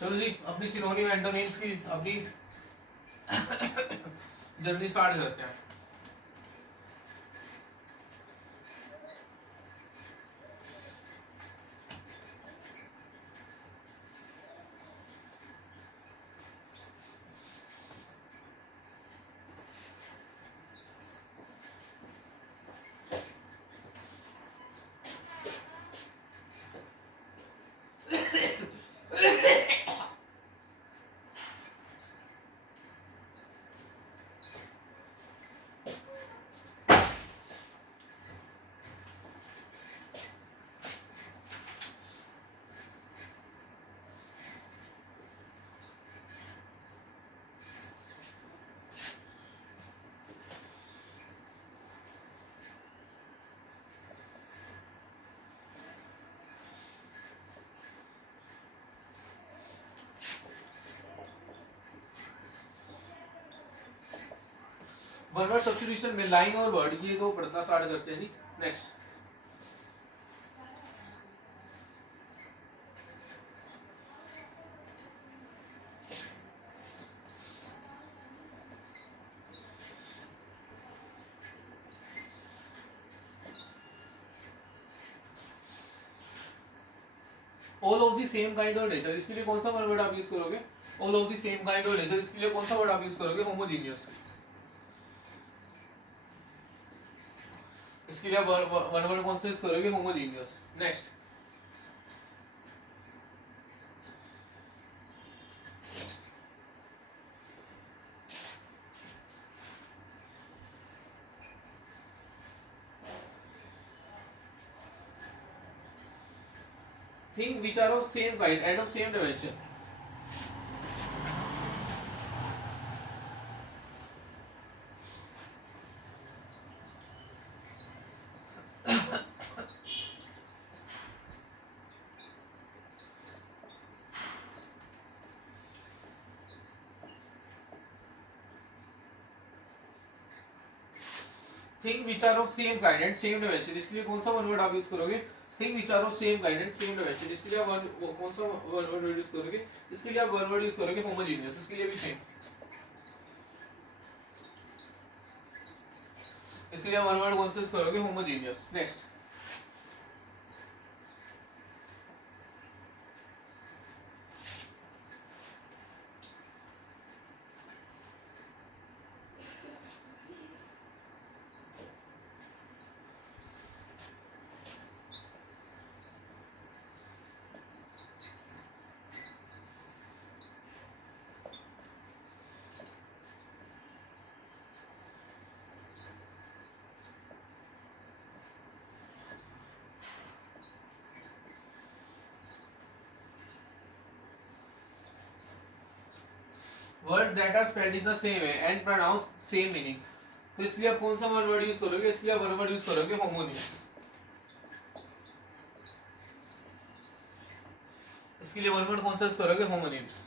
चलो जी अपनी synonym antonyms की अपनी जर्नी स्टार्ट करते हैं। वन वर्ड सब्स्टिट्यूशन में लाइन और वर्ड ये दो पढ़ना स्टार्ट करते हैं जी। Next all of the same kind और नेचर, इसके लिए कौन सा वर्ड आप यूज करोगे? All of the same kind और नेचर, इसके लिए कौन सा वर्ड आप यूज करोगे? होमोजीनियस। इसके लिए वन वर्ड कौन सा यूज करोगे? Homogeneous. Next thing which are of same kind and of same dimension. Thing which are of same kind and same dimension, इसके लिए कौन सा वन वर्ड आप यूज करोगे? Thing which are of same kind and same dimension, इसके लिए आप कौन सा वन वर्ड यूज करोगे? इसके लिए आप वन वर्ड यूज करोगे होमोजीनियस। इसके लिए भी सेम, इसके लिए वन वर्ड कौन सा यूज करोगे? Homogeneous. Next word that are spelled in the same way and pronounce same meaning, तो इसलिए आप कौन सा वन वर्ड यूज करोगे? इसलिए आप वन वर्ड यूज करोगे होमोनिम्स। इसके लिए वन वर्ड कौन सा यूज करोगे? Homonyms.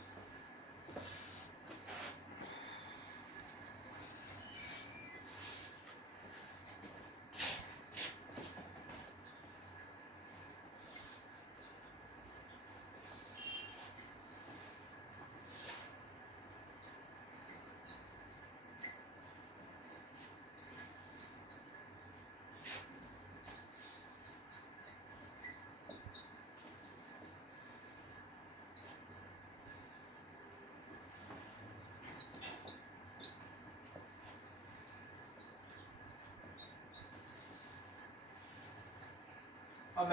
A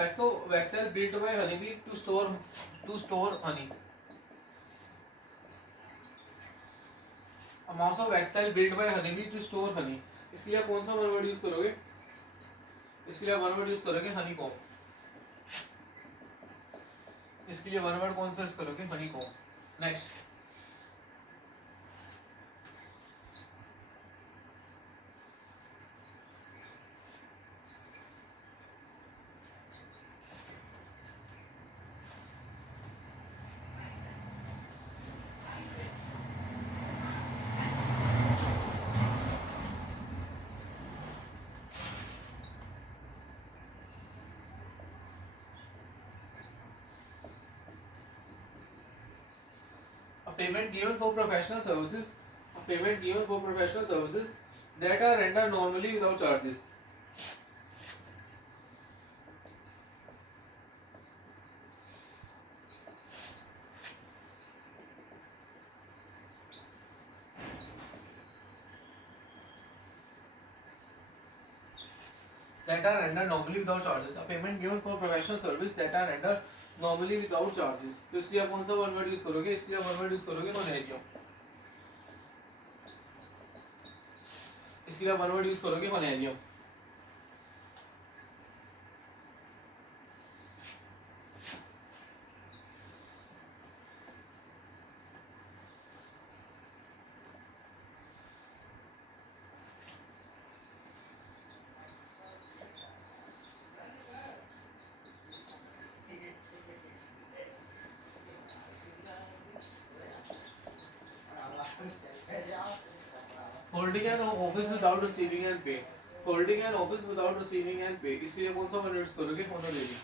waxel built by honeybee to store honey. A mouse of waxel built by honeybee to store honey. इसके लिए कौन सा वर्ड यूज करोगे? इसके लिए वन वर्ड यूज करोगे हनीकॉम। इसके लिए वन वर्ड कौन सा यूज करोगे? Honeycomb. Next payment given for professional services, a payment given for professional services that are rendered normally without charges. That are rendered normally without charges. A payment given for professional service that are rendered normally without charges. तो इसलिए आप कौन सा one word use करोगे? इसलिए आप one word use करोगे होनेरियम. इसलिए आप वन वर्ड यूज करोगे होनेरियम. Holding an office without receiving and pay. Holding an office without receiving and pay. इसलिए कौन सा वन यूज करोगे? होनोरेरी.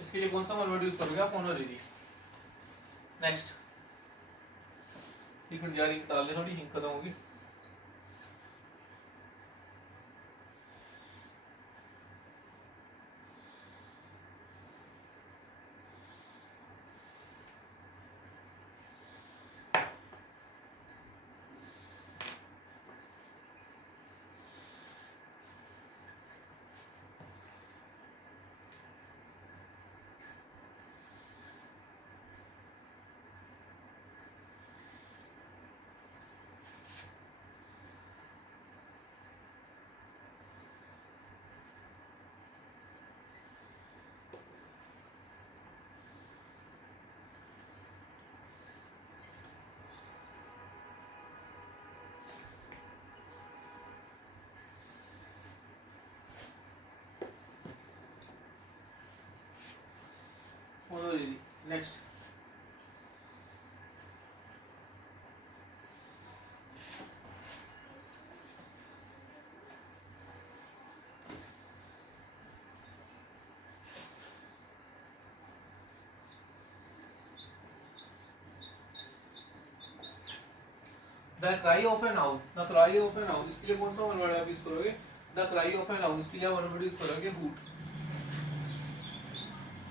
इसके लिए कौन सा वन वर्ड यूज करोगे आप? होनोरेरी. नेक्स्ट. एक मिनट यार, इंक डाल दे, थोड़ी इंक खत्म होगी. होनोरेरी. Next. The cry of an owl. The cry of an owl. इसके लिए कौन सा वन वर्ड आप यूज करोगे? The cry of an owl. इसके लिए वन वर्ड यूज करोगे hoot.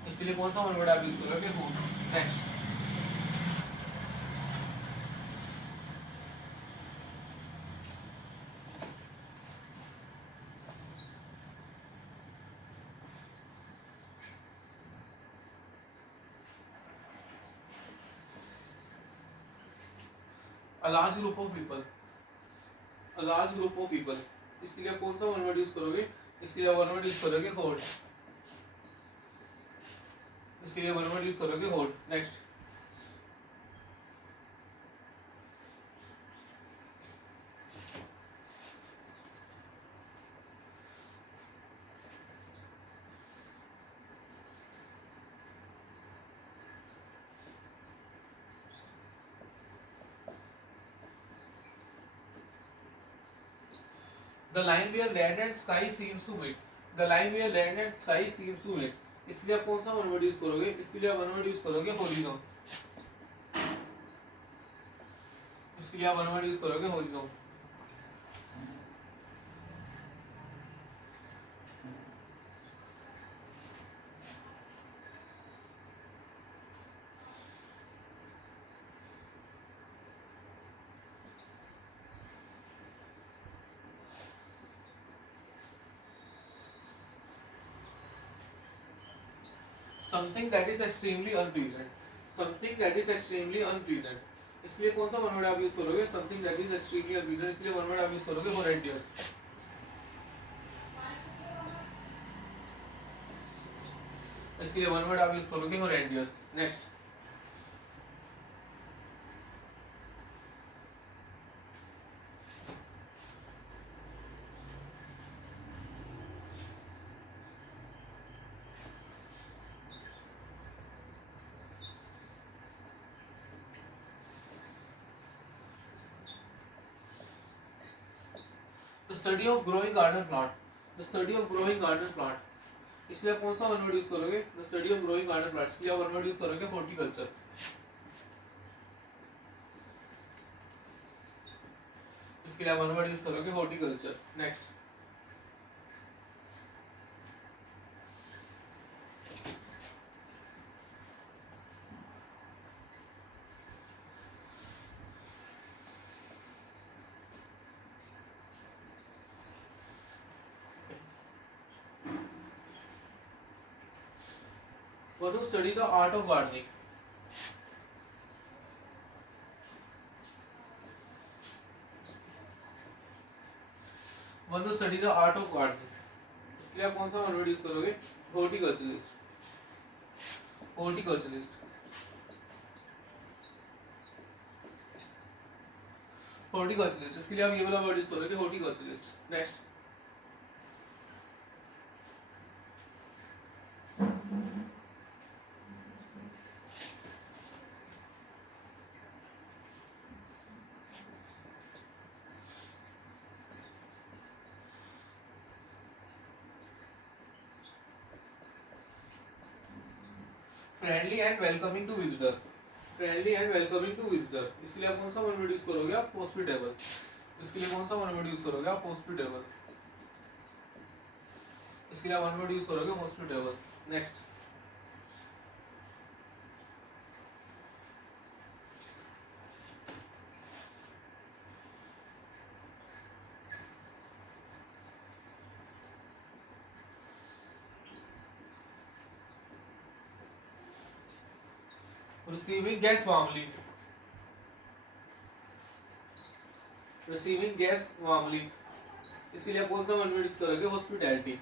इसके लिए कौन सा वन वर्ड आप यूज करोगे? hoot. Next. A large group of people. A large group of people. इसके लिए आप कौन सा वन वर्ड यूज करोगे? इसके लिए वन वर्ड यूज करोगे होल्ड. इसके लिए वन वर्ड यूज करोगे hold. Next. The line where land and sky seems to meet. The line where land and sky seems to meet. इसलिए आप कौन सा वन वर्ड यूज करोगे? इसके लिए आप वन वर्ड यूज करोगे होरिजोन. इसके लिए आप वन वर्ड यूज करोगे horizon. Something that is extremely unpleasant. Something that is extremely unpleasant. इसके लिए कौन सा वन वर्ड आप यूज करोगे? Something that is extremely unpleasant. इसके लिए वन वर्ड आप यूज करोगे horrendous. इसके लिए वन वर्ड आप यूज करोगे horrendous. Next. The study of growing garden plant. The study of growing garden plant. इसलिए आप कौन सा वन वर्ड यूज करोगे? The study of growing garden plants के लिए आप वन वर्ड यूज करोगे हॉर्टिकल्चर। इसके लिए आप वन वर्ड यूज करोगे horticulture. Next, one two study the art of gardening. One two study the art of gardening, इसके लिए आप कौन सा वन वर्ड यूज करोगे? हॉर्टिकल्चरिस्ट। हॉर्टिकल्चरिस्ट, हॉर्टिकल्चरिस्ट, इसके लिए आप ये वाला वर्ड यूज करोगे horticulturist. Next, friendly and welcoming to visitor. Friendly and welcoming to visitor, इसके लिए आप कौन सा वन वर्ड यूज करोगे? आप हॉस्पिटेबल। इसके लिए कौन सा वन वर्ड यूज करोगे? आप हॉस्पिटेबल। इसके लिए आप वन वर्ड यूज करोगे hospitable. Next, receiving guests warmly। receiving guests warmly, इसीलिए आप कौन सा वन वर्ड यूज करोगे? हॉस्पिटैलिटी।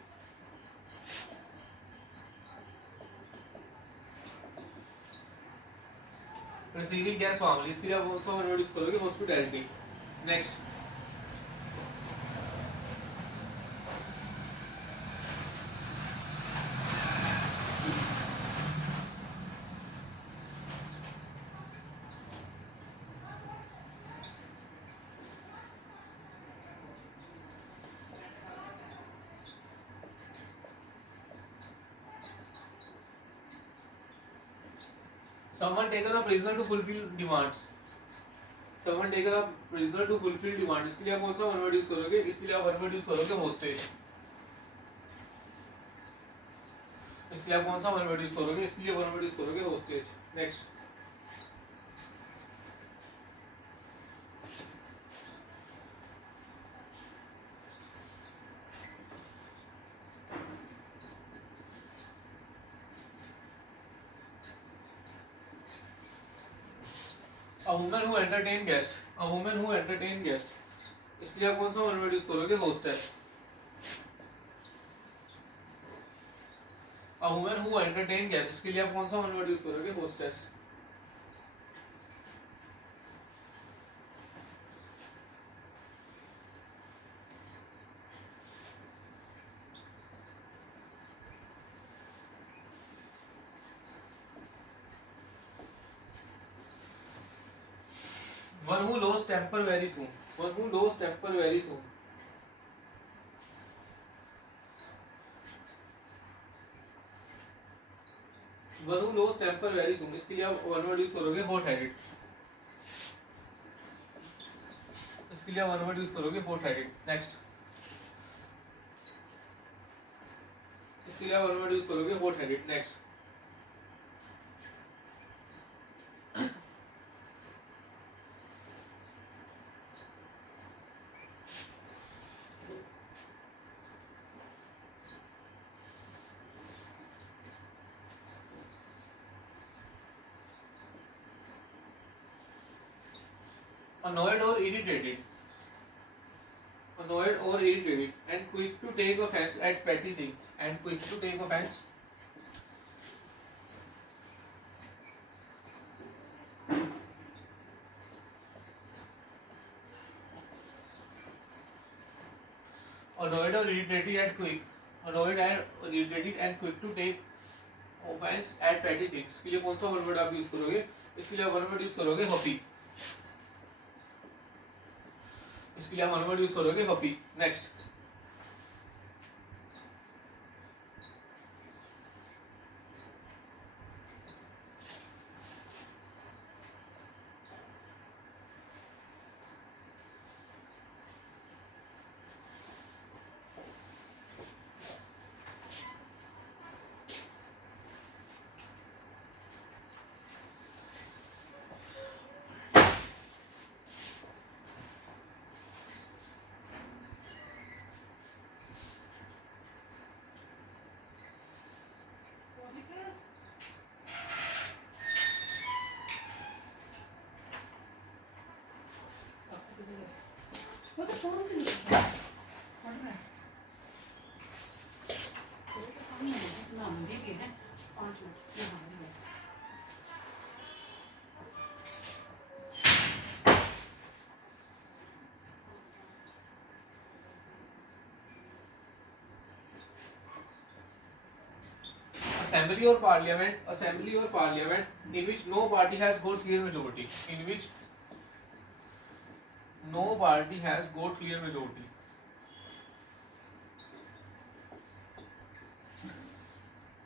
receiving guests warmly, इसके लिए आप कौन सा वन वर्ड यूज करोगे? Hospitality. Next, someone taken a prisoner to fulfill demands। someone taken a prisoner to fulfill demand, इसके लिए आप कौन सा वन वर्ड यूज करोगे? इसके लिए आप वन वर्ड यूज करोगे hostage। इसके लिए आप कौन सा वन वर्ड यूज करोगे? इसके लिए वन वर्ड यूज करोगे hostage। Next, a woman who entertain guests। a woman who entertain guests, इसके लिए आप कौन सा वन वर्ड यूज करोगे? hostess। a woman who entertain guests, इसके लिए आप कौन सा वन वर्ड यूज करोगे? hostess। one who lose temper very soon। one who lose temper very soon, one who lose temper very soon, इसके लिए आप वन वर्ड यूज करोगे hot headed। इसके लिए आप वन वर्ड यूज करोगे hot headed। नेक्स्ट, इसके लिए आप वन वर्ड यूज करोगे hot headed। Next, annoyed or irritated। annoyed or irritated and quick to take offense at petty things, and quick to take offense annoyed or irritated and quick, annoyed and irritated and quick to take offense at petty things, के लिए कौन सा one word आप use करोगे? इसके लिए आप one word use करोगे huffy। इसके लिए आप वन वर्ड यूज करोगे huffy। नेक्स्ट, ठीक है 5 मिनट यहाँ है। assembly or parliament in which no party has got clear majority, in which no party has got clear majority.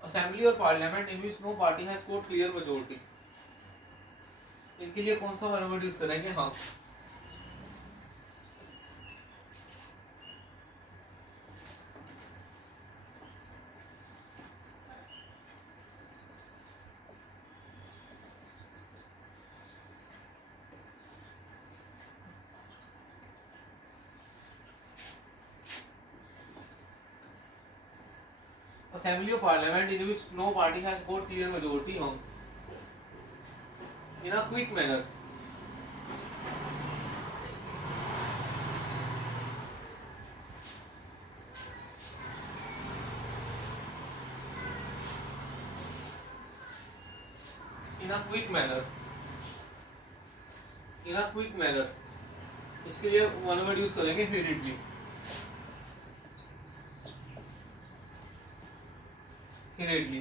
Assembly or parliament in which no party has got clear majority. इनके लिए कौन सा word use करेंगे? हाँ, assembly or parliament in which no party has got clear majority, हाँ, in a quick manner. In a quick manner. In a quick manner. इसके लिए one word use करेंगे hurriedly. Hurriedly.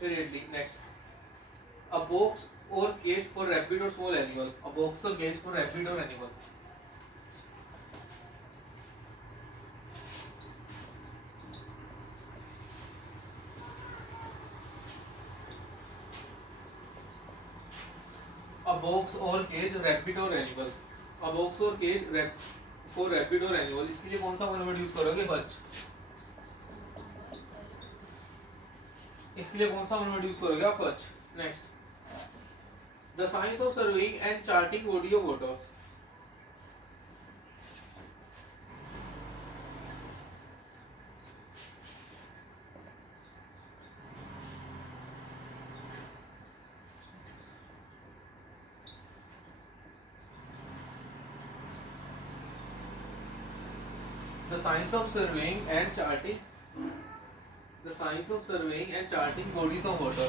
Hurriedly. Next. A box or cage for rabbit or small animal. A box or cage for rabbit or animal. A box or cage rabbit or animal. A box or cage for rabbit or animal. इसके लिए कौन सा word use करोगे? Hutch. इसके लिए कौन सा word use करोगे आप? Hutch. Next. The science of surveying and charting body of water. The science of surveying and charting. The science of surveying and charting bodies of water.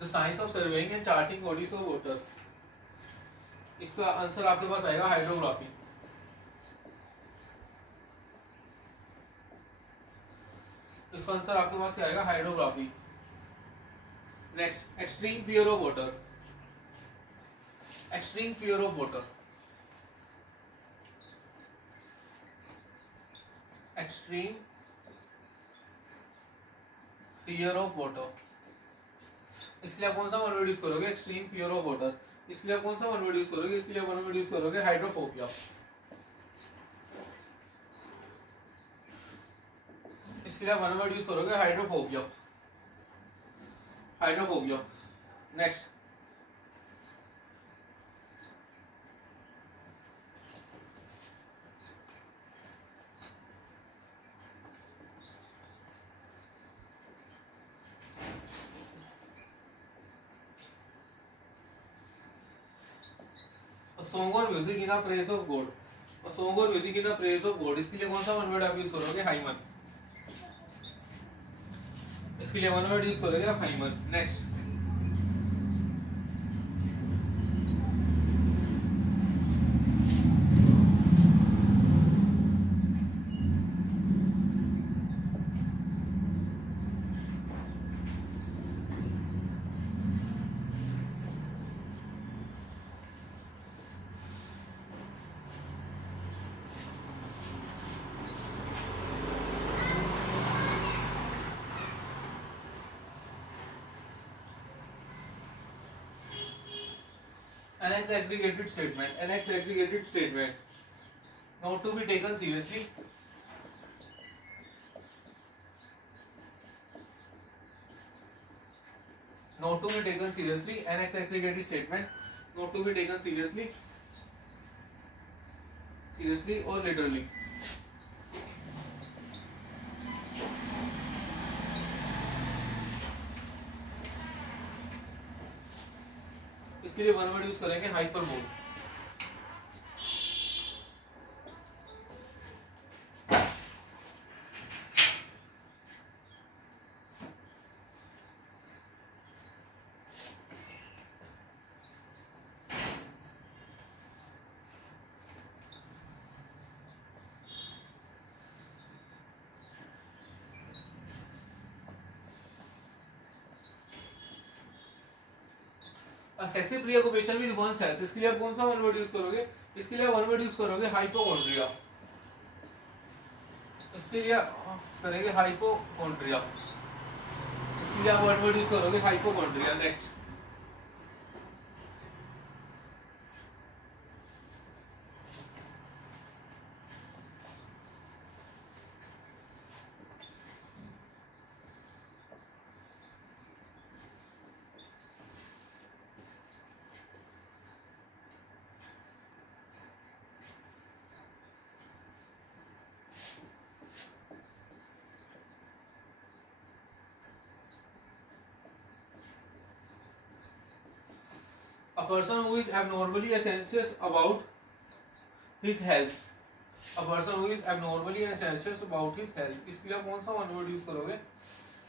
The science of surveying and charting bodies of water. इसका answer आपके पास आएगा hydrography. इसका answer आपके पास क्या आएगा? Hydrography. Next. Extreme fear of water. Extreme fear of water. Extreme fear of water. इसलिए आप कौन सा वर्ड यूज करोगे? Extreme fear of water. इसलिए आप कौन सा वर्ड यूज करोगे? इसके लिए वर्ड यूज करोगे हाइड्रोफोबिया. इसके लिए वर्ड यूज करोगे हाइड्रोफोबिया. हाइड्रोफोबिया. नेक्स्ट. सॉन्ग और music in praise of God. और सॉन्ग और music in praise of God. इसके लिए कौन सा वन वर्ड आप यूज करोगे? हाइमन. इसके लिए वन वर्ड यूज करोगे आप hymn. Next. An aggregated statement. An aggregated statement. Not to be taken seriously. Not to be taken seriously. An aggregated statement. Not to be taken seriously. Seriously or literally. इसके लिए one word use करेंगे hyperbole. Excessive प्रीऑक्यूपेशन with one self, इसके लिए आप कौन सा one word use करोगे? इसके लिए वन वर्ड यूज करोगे हाइपोकॉन्ड्रिया। इसके लिए करेंगे हाइपोकॉन्ड्रिया, इसके लिए आप वन वर्ड यूज करोगे hypochondria. Next a person who is abnormally anxious about his health, a person who is abnormally anxious about his health, इसके लिए आप कौन सा वन वर्ड यूज करोगे?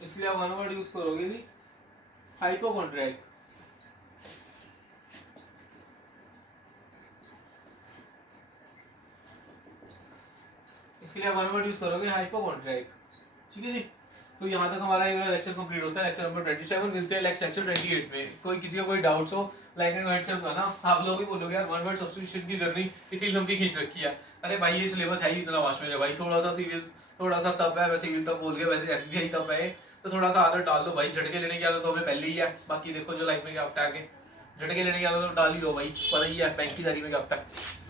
इसके लिए आप वन वर्ड यूज करोगे भी हाइपोकॉन्ड्रियाक। इसके लिए आप वन वर्ड यूज करोगे हाइपोकॉन्ड्रियाक। ठीक है जी, तो यहाँ तक हमारा ये लेक्चर कंप्लीट होता है, लेक्चर नंबर 27। मिलते हैं नेक्स्ट लेक्चर 28 में। कोई किसी का कोई डाउट्स हो लाइक एंड व्हाट्सएप का ना, आप लोग ही बोलोगे यार वन वर्ड सब्स्टिट्यूशन की जर्नी इतनी लंबी खींच रखी है। अरे भाई ये सिलेबस है ही इतना वास्ट में भाई, थोड़ा सा सिविल थोड़ा सा तब है, वैसे सिविल तब बोल गया, वैसे एसबीआई तब है, तो थोड़ा सा आदत डाल दो भाई। झटके लेने की आदत तो हमें पहले ही है, बाकी देखो जो लाइफ में क्या होता है आगे, झटके लेने की आदत तो डाल ही लो भाई, पता ही है बैंक की जारी में क्या होता है।